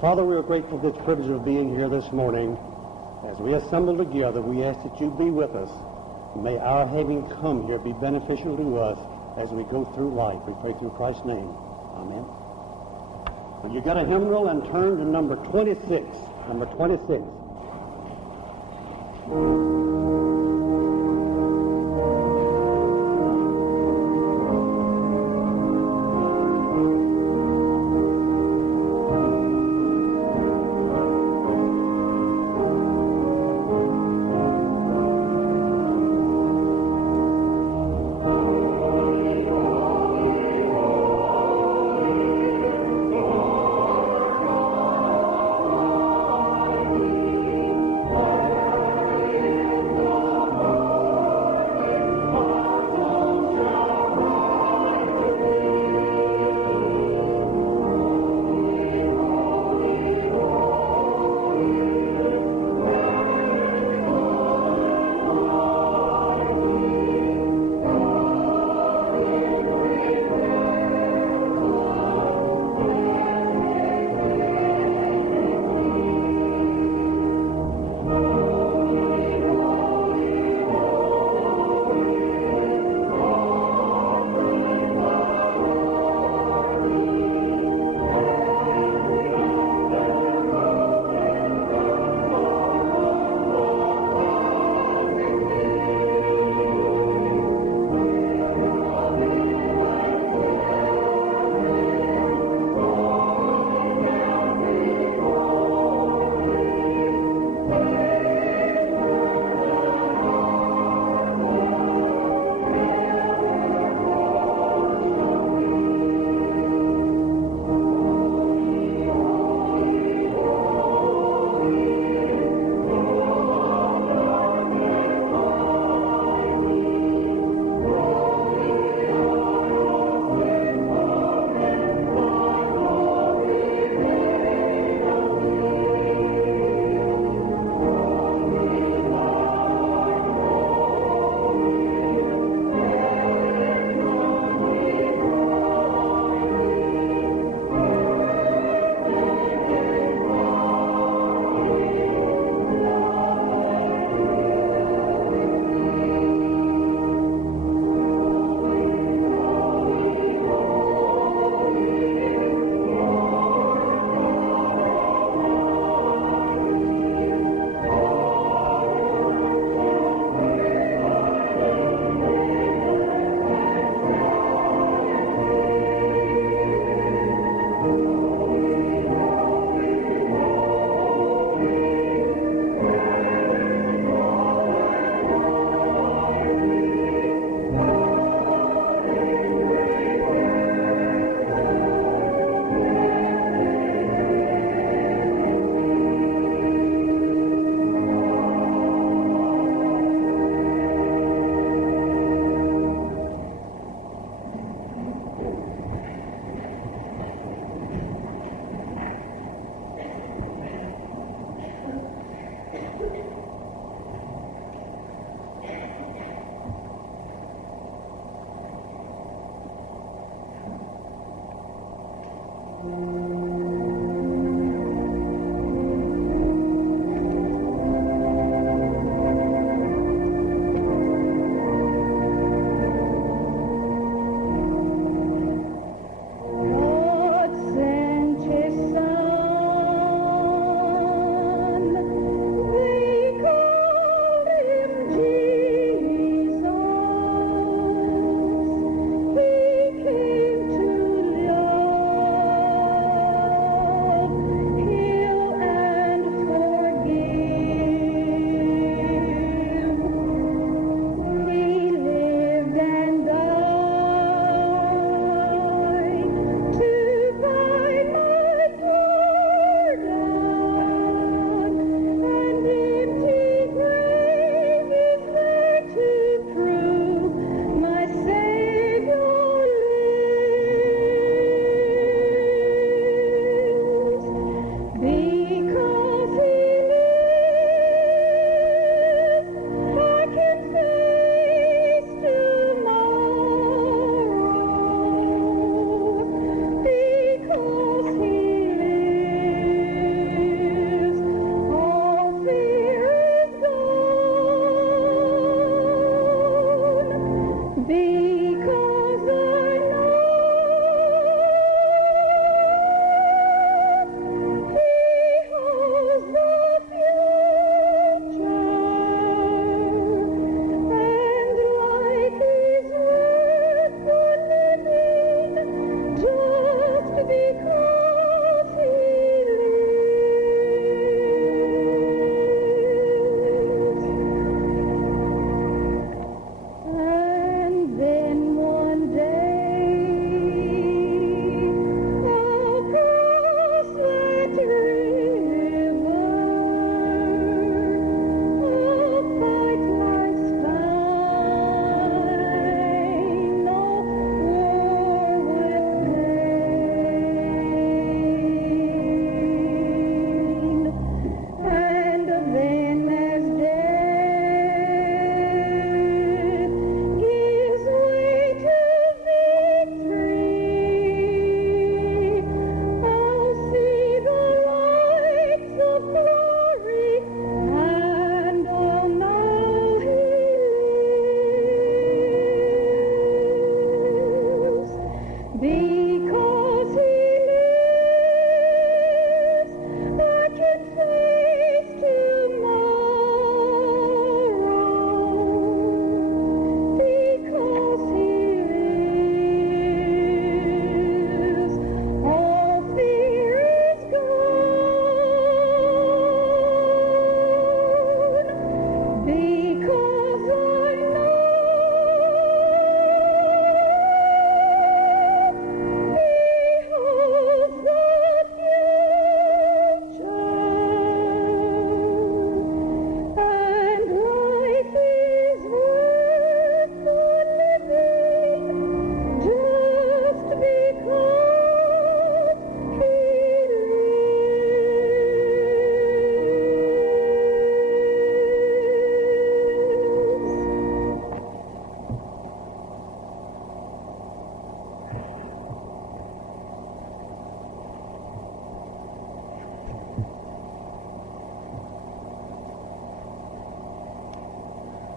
Father, we are grateful for this privilege of being here this morning. As we assemble together, we ask that you be with us. May our having come here be beneficial to us as we go through life. We pray through Christ's name. Amen. Well, you got a hymnal, and turn to number 26. Number 26.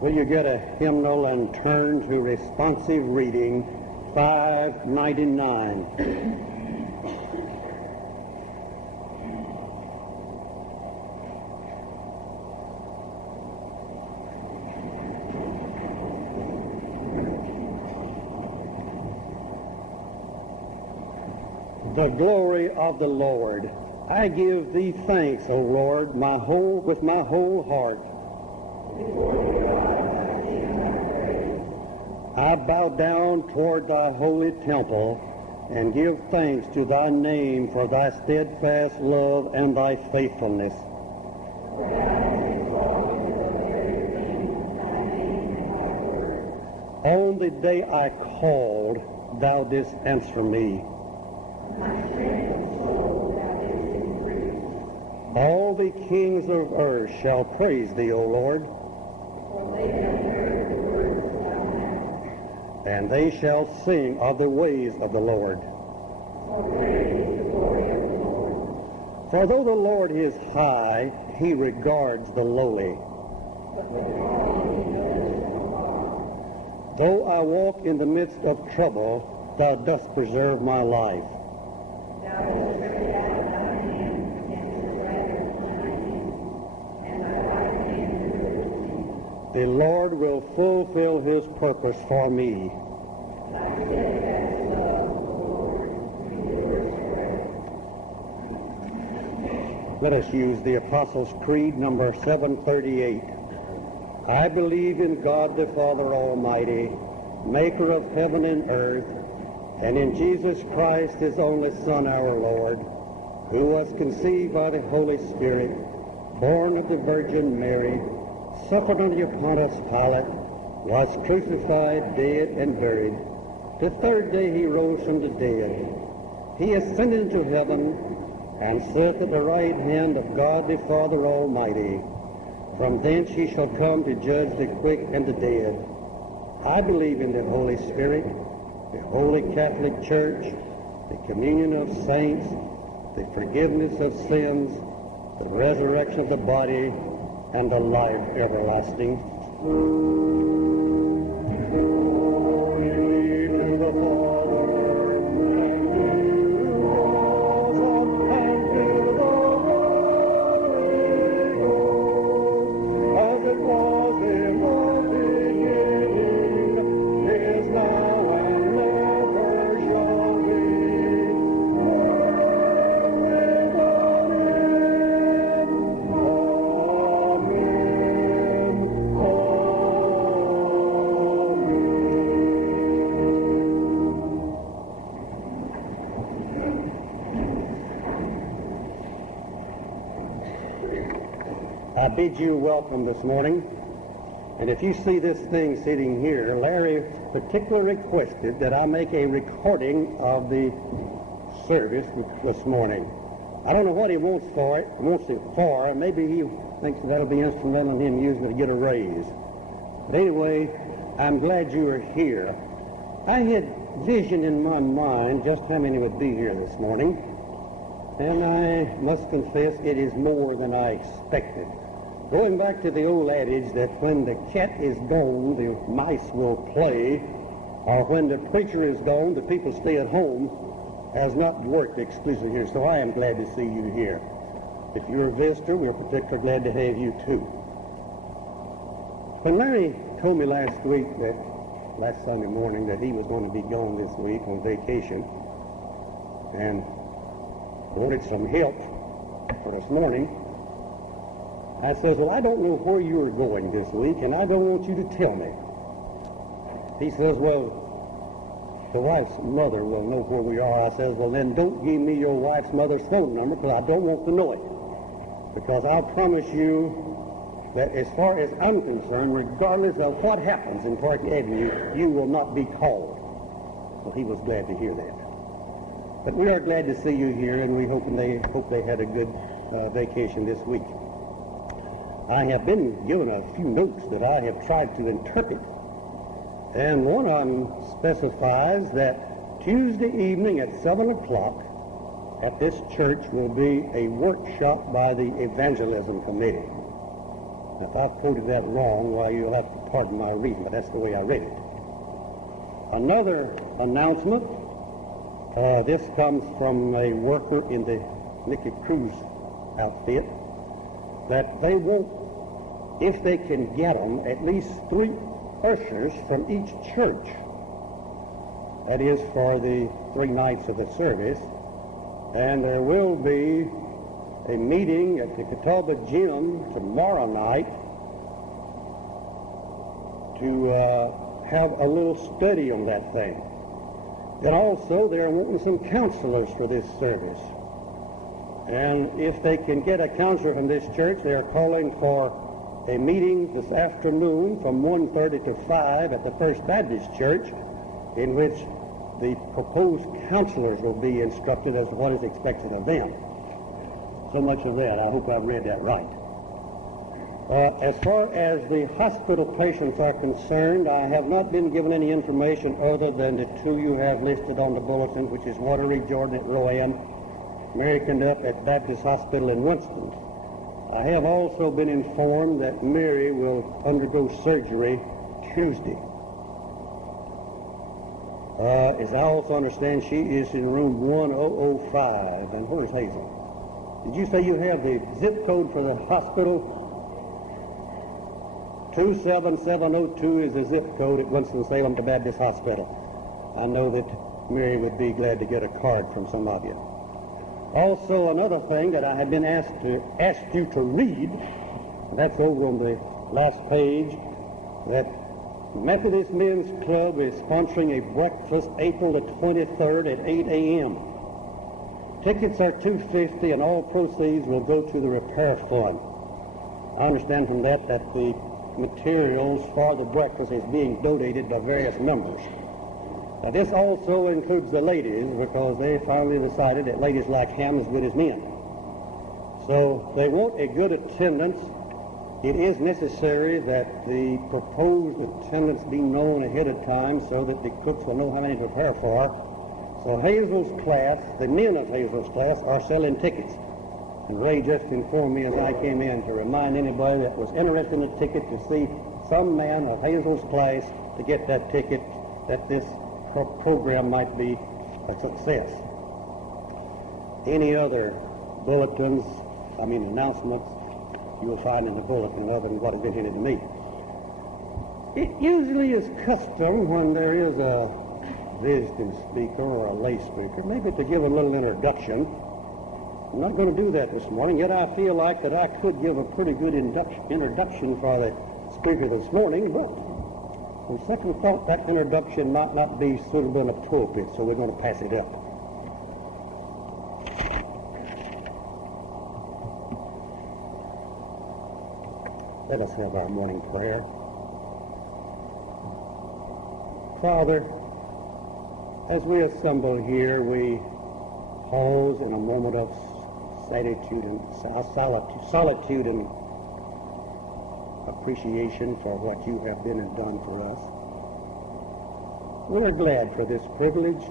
Will you get a hymnal and turn to responsive reading 599? The glory of the Lord. I give thee thanks, O Lord, with my whole heart. I bow down toward thy holy temple and give thanks to thy name for thy steadfast love and thy faithfulness. On the day I called, thou didst answer me. All the kings of earth shall praise thee, O Lord, and they shall sing of the ways of the Lord. For though the Lord is high, he regards the lowly. Though I walk in the midst of trouble, thou dost preserve my life. The Lord will fulfill his purpose for me. Let us use the Apostles' Creed, number 738. I believe in God the Father Almighty, maker of heaven and earth, and in Jesus Christ, his only Son, our Lord, who was conceived by the Holy Spirit, born of the Virgin Mary, suffered under Pontius Pilate, was crucified, dead, and buried. The third day he rose from the dead. He ascended into heaven and sat at the right hand of God the Father Almighty. From thence he shall come to judge the quick and the dead. I believe in the Holy Spirit, the Holy Catholic Church, the communion of saints, the forgiveness of sins, the resurrection of the body, and the life everlasting. Glory to the Father, and to the Son, and to the Holy Ghost, as it was in the beginning, is now, and ever shall be, I bid you welcome this morning. And if you see this thing sitting here, Larry particularly requested that I make a recording of the service this morning. I don't know what he wants for it, and maybe he thinks that'll be instrumental in him using it to get a raise. But anyway, I'm glad you are here. I had vision in my mind just how many would be here this morning, and I must confess it is more than I expected. Going back to the old adage that when the cat is gone, the mice will play, or when the preacher is gone, the people stay at home, has not worked exclusively here. So I am glad to see you here. If you're a visitor, we're particularly glad to have you too. When Larry told me last Sunday morning, that he was going to be gone this week on vacation, and wanted some help for this morning, I says, well, I don't know where you are going this week, and I don't want you to tell me. He says, well, the wife's mother will know where we are. I says, well, then don't give me your wife's mother's phone number, because I don't want to know it. Because I'll promise you that as far as I'm concerned, regardless of what happens in Park Avenue, you will not be called. Well, he was glad to hear that. But we are glad to see you here, and we hope they had a good vacation this week. I have been given a few notes that I have tried to interpret, and one of them specifies that Tuesday evening at 7 o'clock at this church will be a workshop by the Evangelism Committee. If I've quoted that wrong, well, you'll have to pardon my reading, but that's the way I read it. Another announcement, this comes from a worker in the Nicky Cruz outfit, that they want, if they can get them, at least 3 ushers from each church. That is for the 3 nights of the service. And there will be a meeting at the Catawba Gym tomorrow night to have a little study on that thing. Then also they're wanting some counselors for this service. And if they can get a counselor from this church, they're calling for a meeting this afternoon from 1:30 to 5 at the First Baptist Church, in which the proposed counselors will be instructed as to what is expected of them. So much of that. I hope I've read that right. As far as the hospital patients are concerned, I have not been given any information other than the 2 you have listed on the bulletin, which is Waterloo Jordan at Rowan, Mary Knupp at Baptist Hospital in Winston. I have also been informed that Mary will undergo surgery Tuesday. As I also understand, she is in room 1005. And where's Hazel? Did you say you have the zip code for the hospital? 27702 is the zip code at Winston-Salem to Baptist Hospital. I know that Mary would be glad to get a card from some of you. Also, another thing that I have been asked you to read, that's over on the last page, that Methodist Men's Club is sponsoring a breakfast April the 23rd at 8 a.m. Tickets are $2.50 and all proceeds will go to the repair fund. I understand from that the materials for the breakfast is being donated by various members. Now, this also includes the ladies, because they finally decided that ladies like ham as good as men. So they want a good attendance. It is necessary that the proposed attendance be known ahead of time so that the cooks will know how many to prepare for. So Hazel's class, the men of Hazel's class, are selling tickets. And Ray just informed me as I came in to remind anybody that was interested in a ticket to see some man of Hazel's class to get that ticket, that this program might be a success. Any other announcements, you will find in the bulletin other than what has been handed to me. It usually is custom when there is a visiting speaker or a lay speaker, maybe to give a little introduction. I'm not going to do that this morning, yet I feel like that I could give a pretty good introduction for the speaker this morning, but on second thought, that introduction might not be suitable and appropriate, so we're going to pass it up. Let us have our morning prayer. Father, as we assemble here, we pause in a moment of solitude and appreciation for what you have been and done for us. We're glad for this privilege.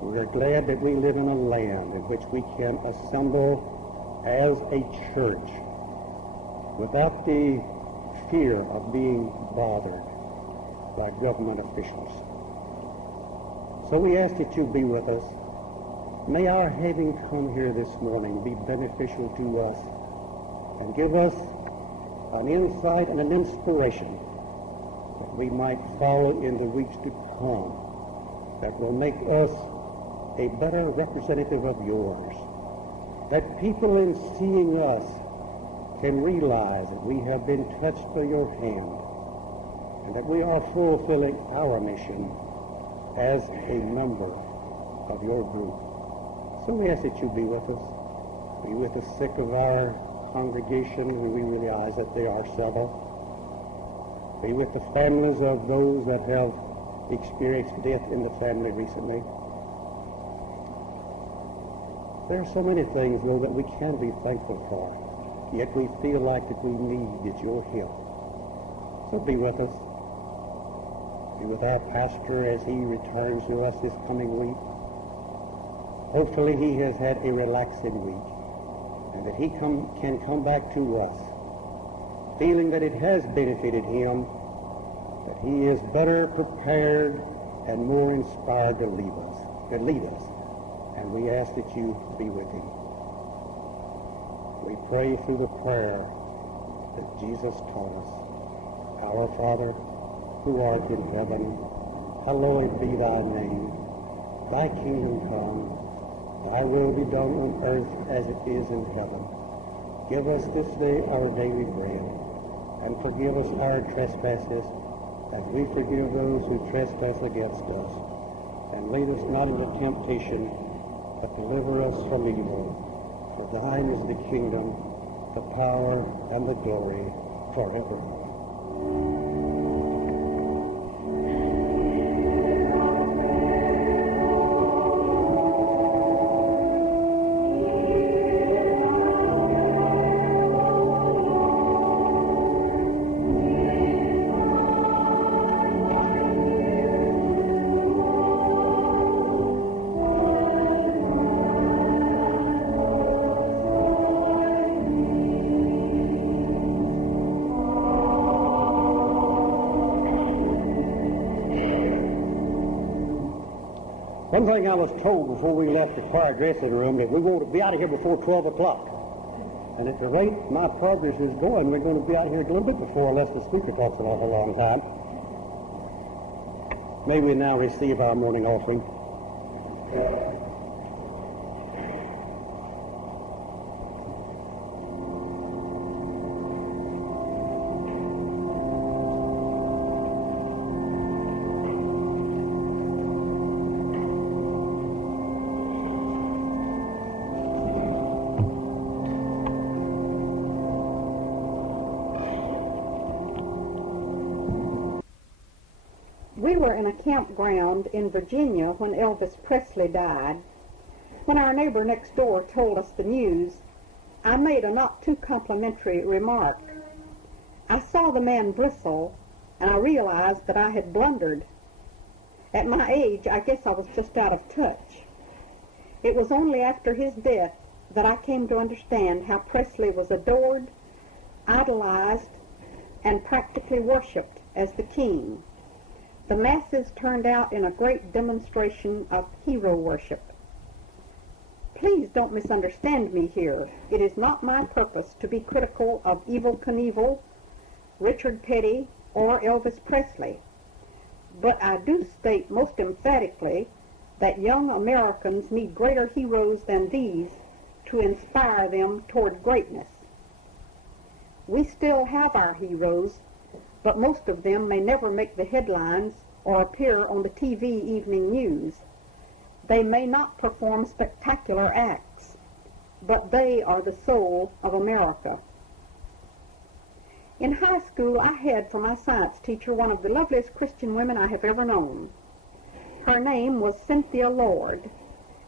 We're glad that we live in a land in which we can assemble as a church without the fear of being bothered by government officials. So we ask that you be with us. May our having come here this morning be beneficial to us and give us an insight and an inspiration that we might follow in the weeks to come, that will make us a better representative of yours, that people in seeing us can realize that we have been touched by your hand and that we are fulfilling our mission as a member of your group. So we ask that you be with us. Be with the sick of our congregation, and we realize that there are several. Be with the families of those that have experienced death in the family recently. There are so many things, though, that we can be thankful for, yet we feel like that we need your help. So be with us. Be with our pastor as he returns to us this coming week. Hopefully he has had a relaxing week, and that he can come back to us feeling that it has benefited him, that he is better prepared and more inspired to lead us. And we ask that you be with him. We pray through the prayer that Jesus taught us. Our Father, who art in heaven, hallowed be thy name. Thy kingdom come, thy will be done on earth as it is in heaven. Give us this day our daily bread, and forgive us our trespasses, as we forgive those who trespass against us. And lead us not into temptation, but deliver us from evil. For thine is the kingdom, the power, and the glory forever. One thing I was told before we left the choir dressing room, that we want to be out of here before 12 o'clock. And at the rate my progress is going, we're going to be out here a little bit before, unless the speaker talks an awful long time. May we now receive our morning offering. We were in a campground in Virginia when Elvis Presley died. When our neighbor next door told us the news, I made a not too complimentary remark. I saw the man bristle, and I realized that I had blundered. At my age, I guess I was just out of touch. It was only after his death that I came to understand how Presley was adored, idolized, and practically worshipped as the king. The masses turned out in a great demonstration of hero worship. Please don't misunderstand me here. It is not my purpose to be critical of Evel Knievel, Richard Petty, or Elvis Presley. But I do state most emphatically that young Americans need greater heroes than these to inspire them toward greatness. We still have our heroes, but most of them may never make the headlines or appear on the TV evening news. They may not perform spectacular acts, but they are the soul of America. In high school, I had for my science teacher one of the loveliest Christian women I have ever known. Her name was Cynthia Lord,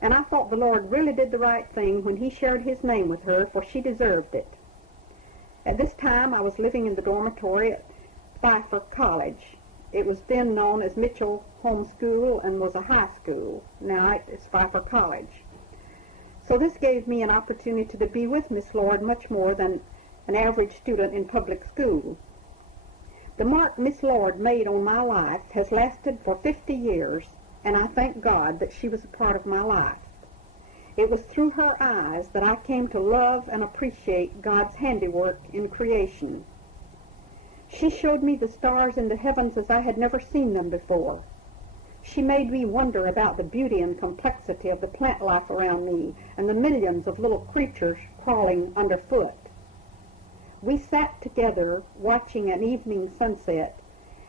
and I thought the Lord really did the right thing when he shared his name with her, for she deserved it. At this time, I was living in the dormitory at Pfeiffer College. It was then known as Mitchell Home School and was a high school. Now it's Pfeiffer College. So this gave me an opportunity to be with Miss Lord much more than an average student in public school. The mark Miss Lord made on my life has lasted for 50 years, and I thank God that she was a part of my life. It was through her eyes that I came to love and appreciate God's handiwork in creation. She showed me the stars in the heavens as I had never seen them before. She made me wonder about the beauty and complexity of the plant life around me and the millions of little creatures crawling underfoot. We sat together watching an evening sunset,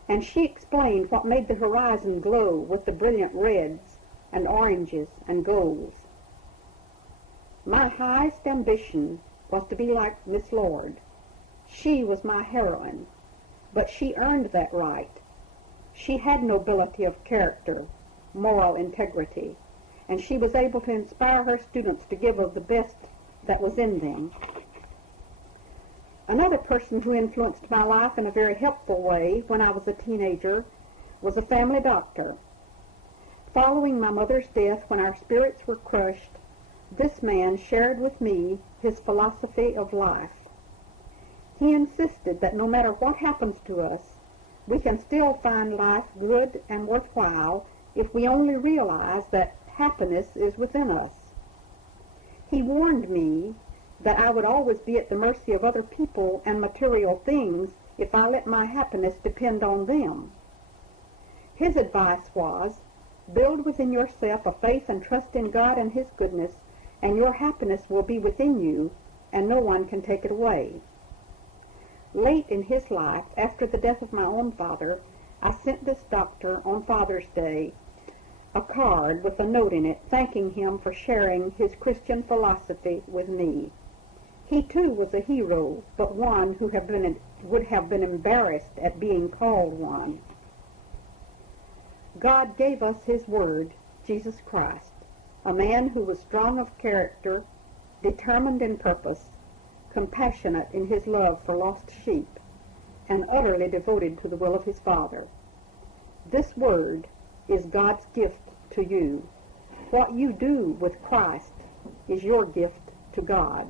and she explained what made the horizon glow with the brilliant reds and oranges and golds. My highest ambition was to be like Miss Lord. She was my heroine, but she earned that right. She had nobility of character, moral integrity, and she was able to inspire her students to give of the best that was in them. Another person who influenced my life in a very helpful way when I was a teenager was a family doctor. Following my mother's death, when our spirits were crushed, this man shared with me his philosophy of life. He insisted that no matter what happens to us, we can still find life good and worthwhile if we only realize that happiness is within us. He warned me that I would always be at the mercy of other people and material things if I let my happiness depend on them. His advice was, build within yourself a faith and trust in God and His goodness, and your happiness will be within you, and no one can take it away. Late in his life, after the death of my own father, I sent this doctor on Father's Day a card with a note in it thanking him for sharing his Christian philosophy with me. He too was a hero, but one who would have been embarrassed at being called one. God gave us His Word, Jesus Christ, a man who was strong of character, determined in purpose, compassionate in his love for lost sheep, and utterly devoted to the will of his Father. This Word is God's gift to you. What you do with Christ is your gift to God.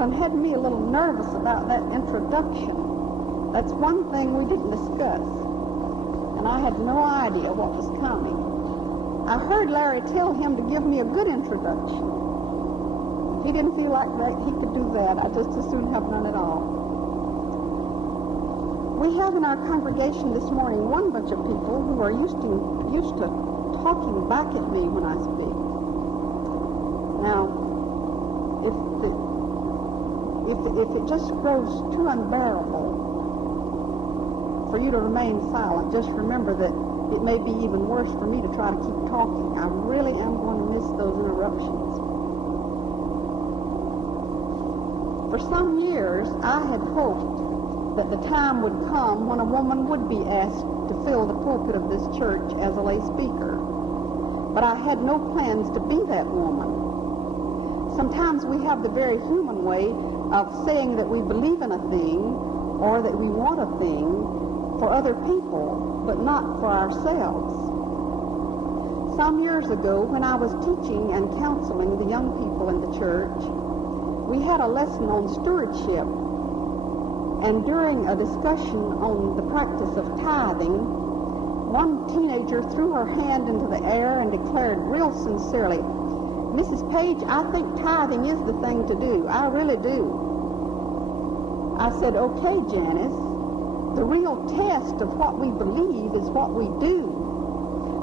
Franklin had me a little nervous about that introduction. That's one thing we didn't discuss, and I had no idea what was coming. I heard Larry tell him to give me a good introduction. If he didn't feel like that, he could do that. I'd just as soon have none at all. We have in our congregation this morning one bunch of people who are used to talking back at me when I speak. Now, if it just grows too unbearable for you to remain silent, just remember that it may be even worse for me to try to keep talking. I really am going to miss those interruptions. For some years, I had hoped that the time would come when a woman would be asked to fill the pulpit of this church as a lay speaker. But I had no plans to be that woman. Sometimes we have the very human way of saying that we believe in a thing or that we want a thing for other people, but not for ourselves. Some years ago, when I was teaching and counseling the young people in the church, we had a lesson on stewardship, and during a discussion on the practice of tithing, one teenager threw her hand into the air and declared real sincerely, "Mrs. Page, I think tithing is the thing to do. I really do." I said, "Okay, Janice, the real test of what we believe is what we do.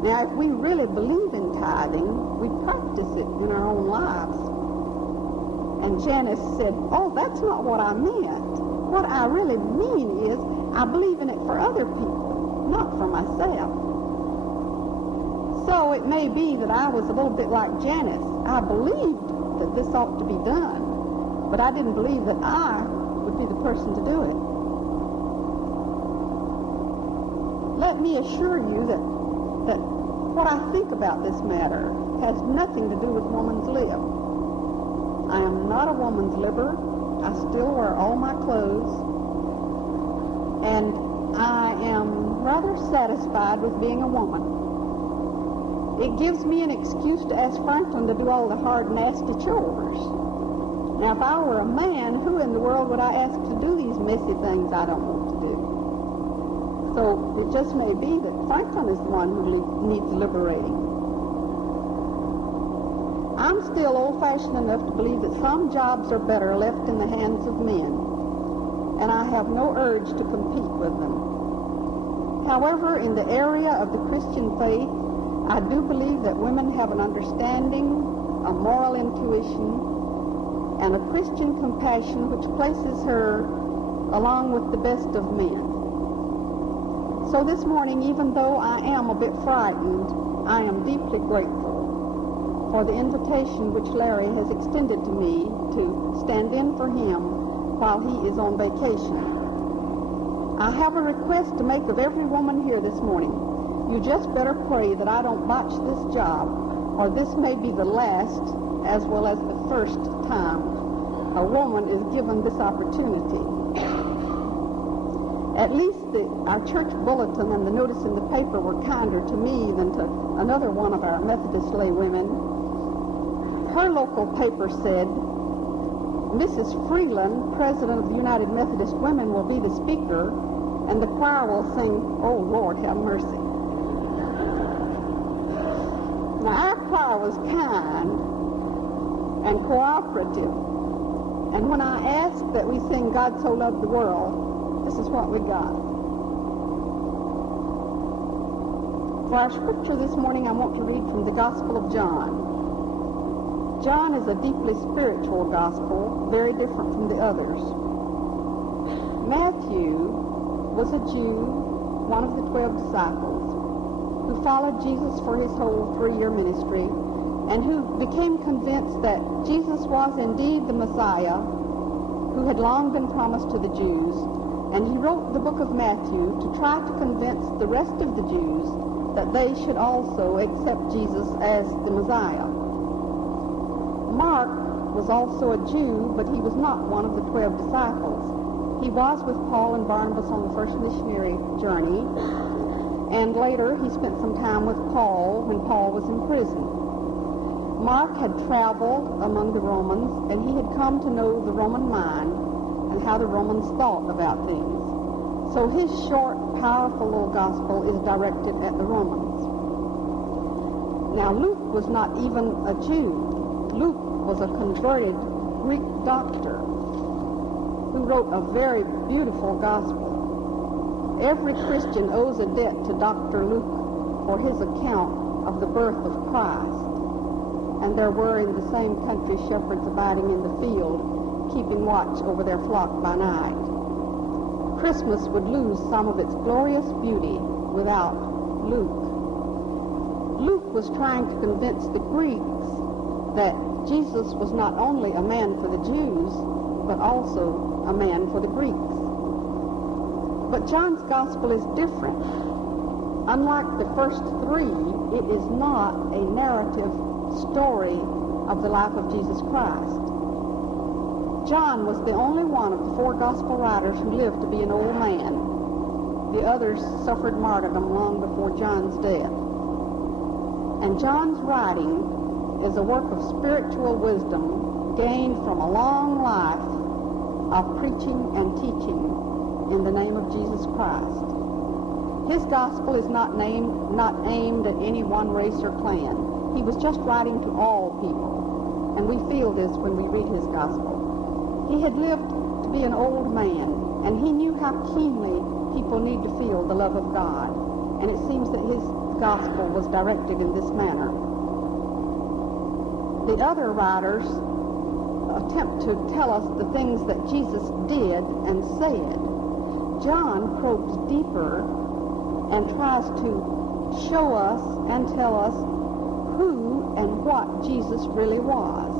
Now, if we really believe in tithing, we practice it in our own lives." And Janice said, "Oh, that's not what I meant. What I really mean is I believe in it for other people, not for myself." So it may be that I was a little bit like Janice. I believed that this ought to be done, but I didn't believe that I would be the person to do it. Let me assure you that what I think about this matter has nothing to do with woman's lib. I am not a woman's libber. I still wear all my clothes, and I am rather satisfied with being a woman. It gives me an excuse to ask Franklin to do all the hard, nasty chores. Now, if I were a man, who in the world would I ask to do these messy things I don't want to do? So it just may be that Franklin is the one who needs liberating. I'm still old-fashioned enough to believe that some jobs are better left in the hands of men, and I have no urge to compete with them. However, in the area of the Christian faith, I do believe that women have an understanding, a moral intuition, and a Christian compassion which places her along with the best of men. So this morning, even though I am a bit frightened, I am deeply grateful for the invitation which Larry has extended to me to stand in for him while he is on vacation. I have a request to make of every woman here this morning. You just better pray that I don't botch this job, or this may be the last as well as the first time a woman is given this opportunity. At least our church bulletin and the notice in the paper were kinder to me than to another one of our Methodist lay women. Her local paper said, "Mrs. Freeland, president of the United Methodist Women, will be the speaker, and the choir will sing, 'Oh, Lord, have mercy.'" Now, our choir was kind and cooperative, and when I asked that we sing "God So Loved the World," this is what we got. For our scripture this morning, I want to read from the Gospel of John. John is a deeply spiritual gospel, very different from the others. Matthew was a Jew, one of the 12 disciples, who followed Jesus for his whole 3-year ministry, and who became convinced that Jesus was indeed the Messiah who had long been promised to the Jews, and he wrote the book of Matthew to try to convince the rest of the Jews that they should also accept Jesus as the Messiah. Mark was also a Jew, but he was not one of the 12 disciples. He was with Paul and Barnabas on the first missionary journey, and later he spent some time with Paul when Paul was in prison. Mark had traveled among the Romans, and he had come to know the Roman mind and how the Romans thought about things. So his short, powerful little gospel is directed at the Romans. Now, Luke was not even a Jew. Luke was a converted Greek doctor who wrote a very beautiful gospel. Every Christian owes a debt to Dr. Luke for his account of the birth of Christ. And there were in the same country shepherds abiding in the field, keeping watch over their flock by night. Christmas would lose some of its glorious beauty without Luke. Luke was trying to convince the Greeks that Jesus was not only a man for the Jews, but also a man for the Greeks. But John's gospel is different. Unlike the first three, it is not a narrative story of the life of Jesus Christ. John was the only one of the four gospel writers who lived to be an old man. The others suffered martyrdom long before John's death. And John's writing is a work of spiritual wisdom gained from a long life of preaching and teaching in the name of Jesus Christ. His gospel is not aimed at any one race or clan. He was just writing to all people, and we feel this when we read his gospel. He had lived to be an old man, and he knew how keenly people need to feel the love of God, and it seems that his gospel was directed in this manner. The other writers attempt to tell us the things that Jesus did and said. John probes deeper and tries to show us and tell us who and what Jesus really was.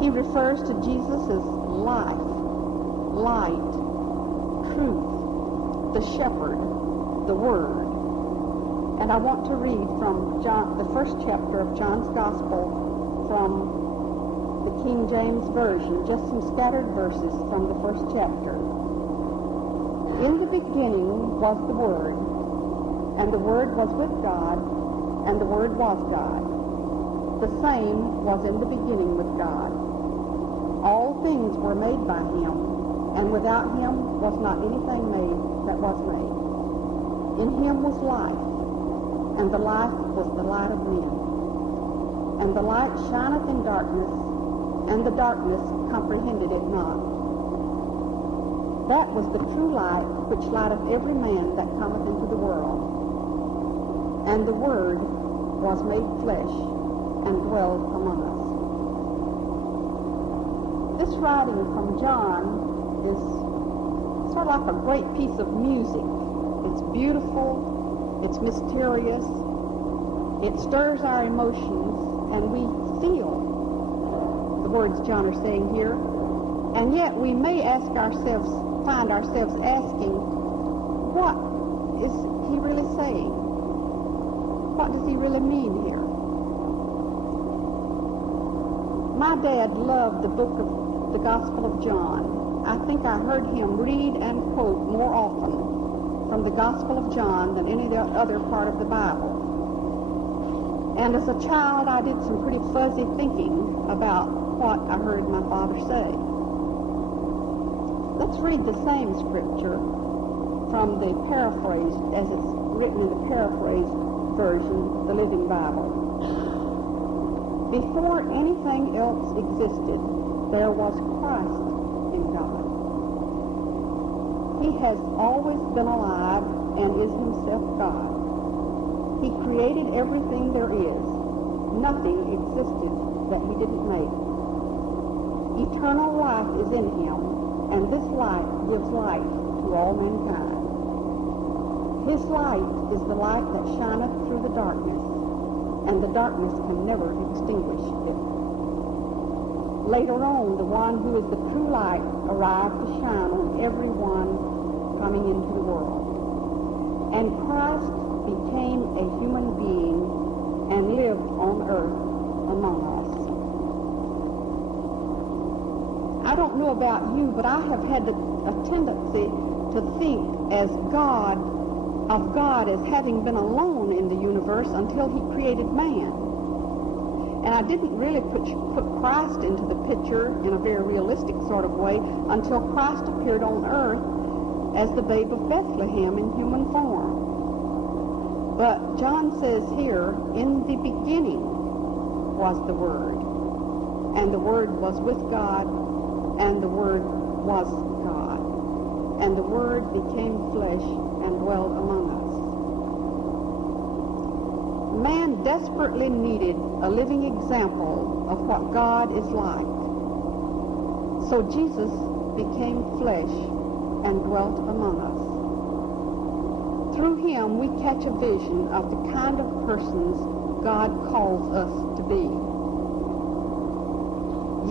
He refers to Jesus as life, light, truth, the shepherd, the Word. And I want to read from the first chapter of John's Gospel from the King James Version, just some scattered verses from the first chapter. In the beginning was the Word, and the Word was with God, and the Word was God. The same was in the beginning with God. All things were made by him, and without him was not anything made that was made. In him was life, and the life was the light of men. And the light shineth in darkness, and the darkness comprehended it not. That was the true light which lighteth every man that cometh into the world. And the Word was made flesh and dwelled among us. This writing from John is sort of like a great piece of music. It's beautiful, it's mysterious, it stirs our emotions, and we feel the words John are saying here. And yet we may find ourselves asking, what is he really saying? What does he really mean here? My dad loved the book of the Gospel of John. I think I heard him read and quote more often from the Gospel of John than any other part of the Bible. And as a child, I did some pretty fuzzy thinking about what I heard my father say. Let's read the same scripture from the paraphrased, as it's written in the paraphrased version, the Living Bible. Before anything else existed, there was Christ in God. He has always been alive and is himself God. He created everything there is. Nothing existed that he didn't make. Eternal life is in him, and this light gives light to all mankind. His light is the light that shineth through the darkness, and the darkness can never extinguish it. Later on, the one who is the true light arrived to shine on everyone coming into the world. And Christ became a human being and lived on earth among us. I don't know about you, but I have had a tendency to think of God as having been alone in the universe until he created man. And I didn't really put Christ into the picture in a very realistic sort of way until Christ appeared on earth as the babe of Bethlehem in human form. But John says here, in the beginning was the Word, and the Word was with God, and the Word was God, and the Word became flesh and dwelt among us. Man desperately needed a living example of what God is like. So Jesus became flesh and dwelt among us. Through him we catch a vision of the kind of persons God calls us to be.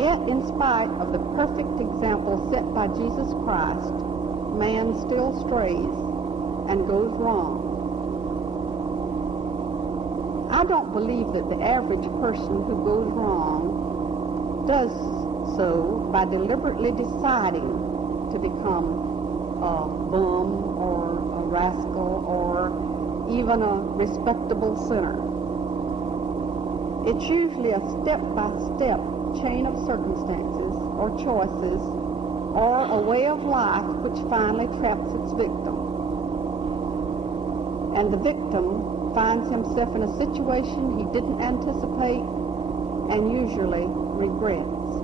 Yet, in spite of the perfect example set by Jesus Christ, man still strays and goes wrong. I don't believe that the average person who goes wrong does so by deliberately deciding to become a bum or a rascal or even a respectable sinner. It's usually a step-by-step chain of circumstances or choices or a way of life which finally traps its victim. And the victim finds himself in a situation he didn't anticipate and usually regrets.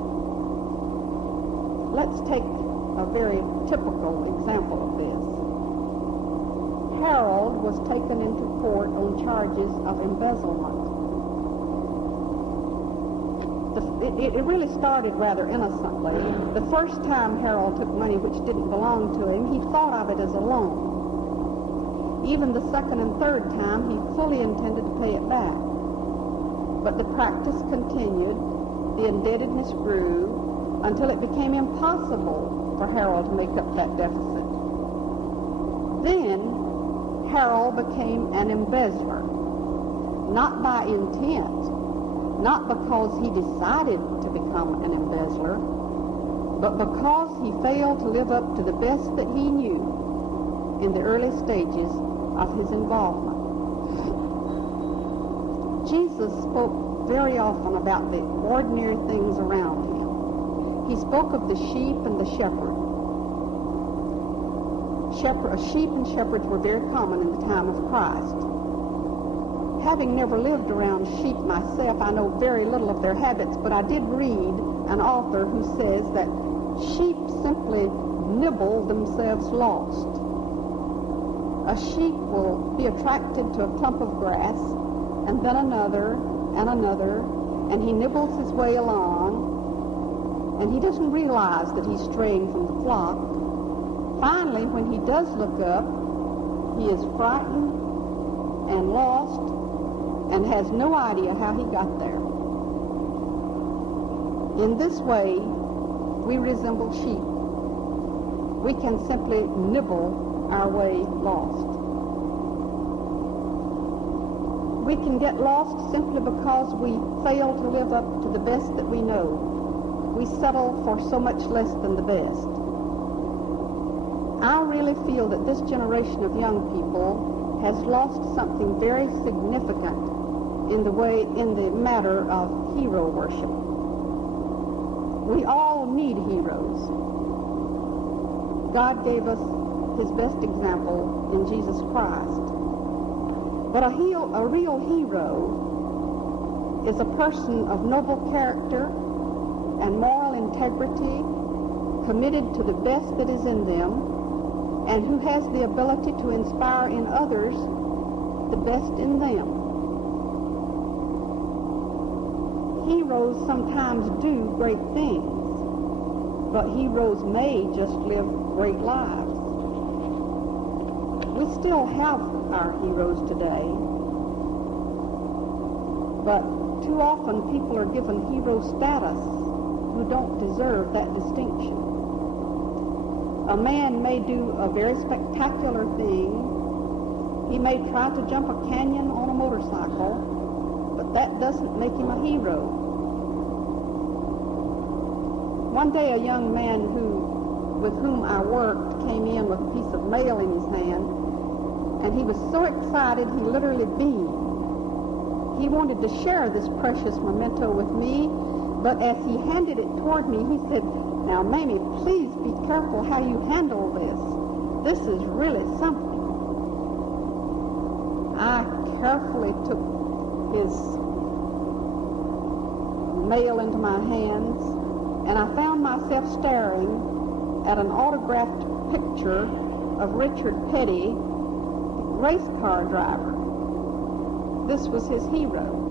Let's take a very typical example of this. Harold was taken into court on charges of embezzlement. It really started rather innocently. The first time Harold took money which didn't belong to him, he thought of it as a loan. Even the second and third time, he fully intended to pay it back. But the practice continued, the indebtedness grew, until it became impossible for Harold to make up that deficit. Then, Harold became an embezzler, not by intent, not because he decided to become an embezzler, but because he failed to live up to the best that he knew in the early stages of his involvement. Jesus spoke very often about the ordinary things around him. He spoke of the sheep and the shepherd. Sheep and shepherds were very common in the time of Christ. Having never lived around sheep myself, I know very little of their habits, but I did read an author who says that sheep simply nibble themselves lost. A sheep will be attracted to a clump of grass, and then another, and he nibbles his way along, and he doesn't realize that he's straying from the flock. Finally, when he does look up, he is frightened and lost and has no idea how he got there. In this way, we resemble sheep. We can simply nibble our way lost. We can get lost simply because we fail to live up to the best that we know. We settle for so much less than the best. I really feel that this generation of young people has lost something very significant in the matter of hero worship. We all need heroes. God gave us his best example in Jesus Christ. But a real hero is a person of noble character and moral integrity, committed to the best that is in them, and who has the ability to inspire in others the best in them. Heroes sometimes do great things, but heroes may just live great lives. We still have our heroes today, but too often people are given hero status who don't deserve that distinction. A man may do a very spectacular thing. He may try to jump a canyon on a motorcycle, but that doesn't make him a hero. One day a young man with whom I worked came in with a piece of mail in his hand, and he was so excited he literally beamed. He he wanted to share this precious memento with me, but as he handed it toward me, he said, "Now, Mamie, please be careful how you handle this. This is really something." I carefully took his mail into my hands, and I found myself staring at an autographed picture of Richard Petty, race car driver. This was his hero.